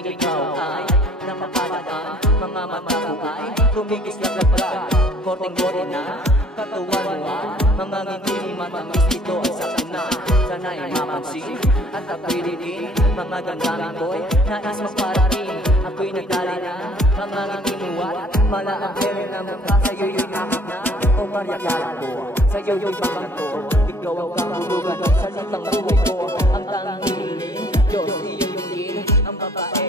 tuwing ikaw ay napapalataan. Mga mata ko ay kumikislap-lapag. Korteng-korte na katawan mo ay mga ngiti matamis. Ito ay sakto na, sana'y mapansin. At ako'y din, mga damdamin ko'y nais magparating. Ako'y nagdali na, mga ngiti mo at malaakere na mukha. Sa'yo'y akit na, o maryakala ko. Sa'yo'y pagkanto, ikaw ang kahulugan sa litang buhay ko. Ang tanging Diyos iyong tingin, ang babae